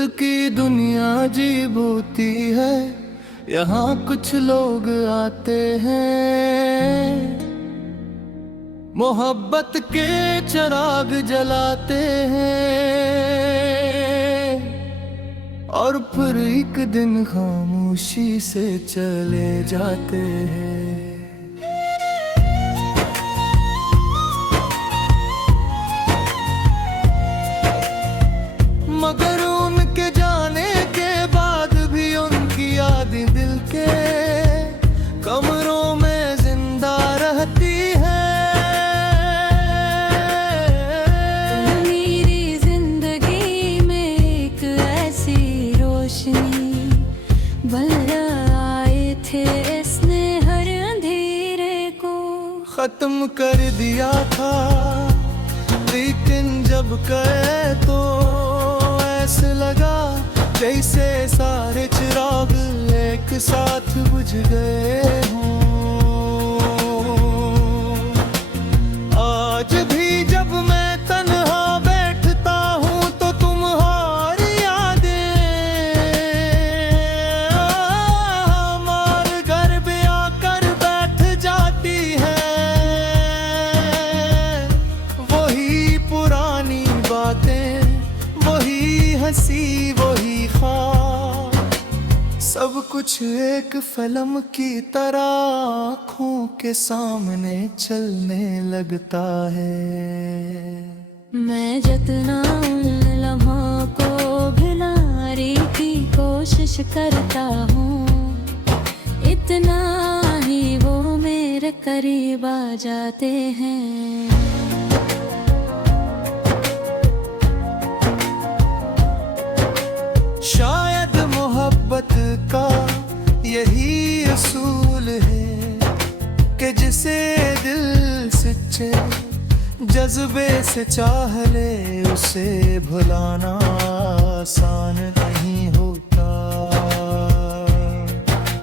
दिल की दुनिया अजीब होती है, यहाँ कुछ लोग आते हैं, मोहब्बत के चिराग जलाते हैं, और फिर एक दिन खामोशी से चले जाते हैं। मगर उनके जाने के बाद भी उनकी यादें दिल के कमरों में जिंदा रहती है। मेरी जिंदगी में एक ऐसी रोशनी बल आए थे, इसने हर अंधेरे को खत्म कर दिया था, लेकिन जब गए तो ऐसे लगा जैसे सारे चिराग एक साथ बुझ गए हों। आज भी जब मैं तन्हा बैठता हूँ तो तुम्हारी यादें हमारे घर पे आकर बैठ जाती हैं। वही पुरानी बातें, वही हंसी, वही ख्वाब, सब कुछ एक फिल्म की तरह आँखों के सामने चलने लगता है। मैं जितना उन लम्हों को भुलाने की कोशिश करता हूँ, इतना ही वो मेरे करीब आ जाते हैं। शायद मोहब्बत का यही असूल है कि जिसे दिल सच्चे जज्बे से चाह ले, उसे भुलाना आसान नहीं होता।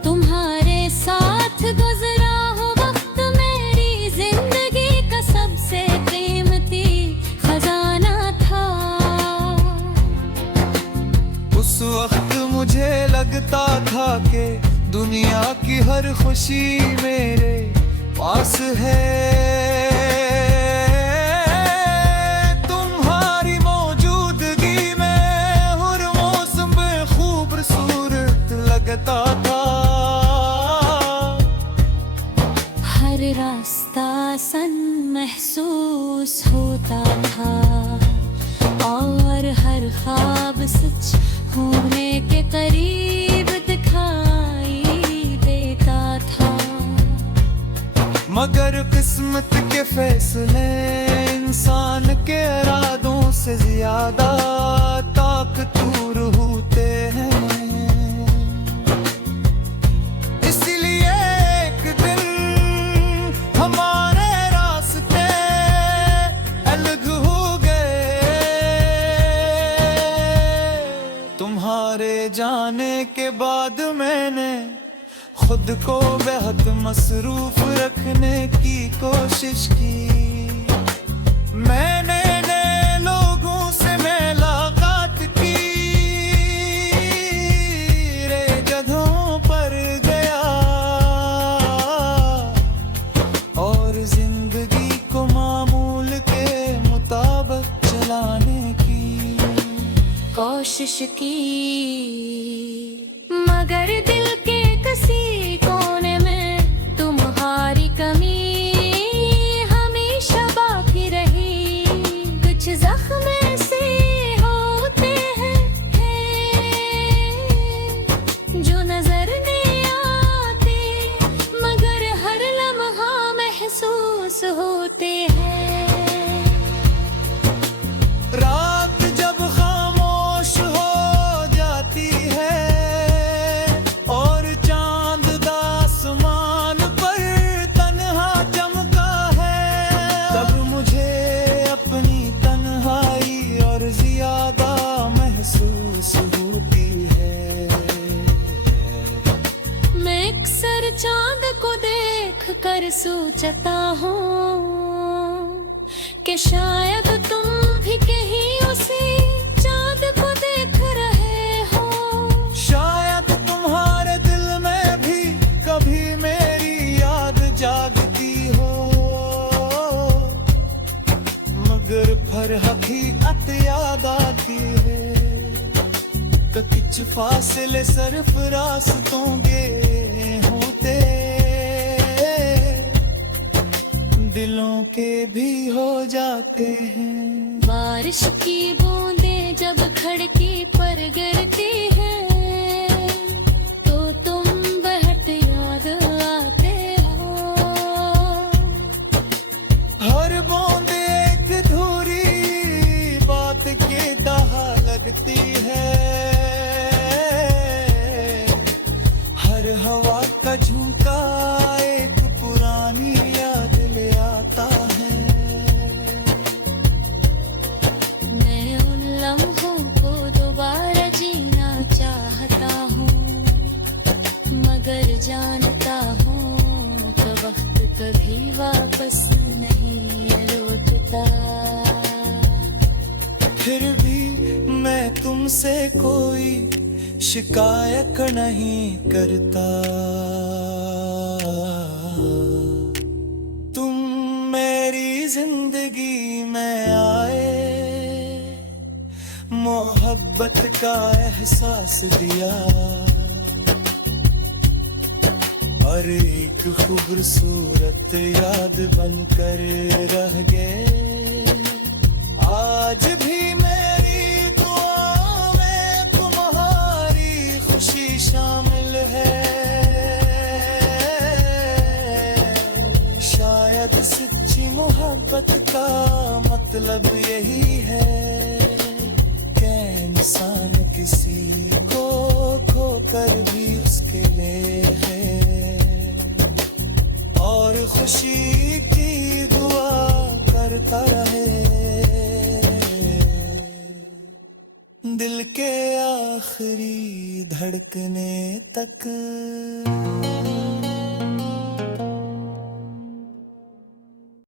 तुम्हारे साथ गुजरा हो वक्त मेरी जिंदगी का सबसे कीमती खजाना था। उस वक्त मुझे लगता था कि दुनिया की हर खुशी मेरे पास है। तुम्हारी मौजूदगी में हर मौसम खूबसूरत लगता था। हर रास्ता आसान महसूस होता था, और हर ख्वाब सच होने के करीब दिखाई देता था। मगर किस्मत के फैसले इंसान के इरादों से ज्यादा ताकतवर होते हैं। इसलिए एक दिन हमारे रास्ते अलग हो गए। तुम्हारे जाने के बाद मैंने खुद को बेहद मसरूफ रखने की कोशिश की। मैंने नए लोगों से मुलाकात की, रे जगहों पर गया, और जिंदगी को मामूल के मुताबिक चलाने की कोशिश की। मगर दिल के किसी कोने में तुम्हारी कमी हमेशा बाकी रही। कुछ जख्म ऐसे होते हैं जो नजर नहीं आते, मगर हर लम्हा महसूस होते हैं। रात जब खामोश हो जाती है और चांद आसमान पर तन्हा चमका है, तब मुझे अपनी तन्हाई और ज्यादा महसूस होती है। मैं अक्सर चांद को देख कर सोचता हूँ कि शायद तुम भी कहीं उसी चांद को देख रहे हकीकत याद आती है कुछ फासले सरफरास्तों के होते दिलों के भी हो जाते हैं। बारिश की बूंदें जब खिड़की पर गिरती हैं तो तुम बहुत याद आते हो। हर बूंद एक अधूरी बात के दाह लगती है। हर हवा का झोंका एक पुरानी याद ले आता है। मैं उन लम्हों को दोबारा जीना चाहता हूँ मगर जानता हूँ कि वक्त कभी वापस नहीं लौटता। फिर भी मैं तुमसे कोई शिकायत नहीं करता। तुम मेरी जिंदगी में आए, मोहब्बत का एहसास दिया और एक खूबसूरत याद बनकर रह गए। आज भी मेरी दुआ में तुम्हारी खुशी शामिल है। शायद सच्ची मोहब्बत का मतलब यही है कि इंसान किसी को खोकर भी उसके लिए है और खुशी की दुआ करता रहे दिल के आखिरी धड़कने तक।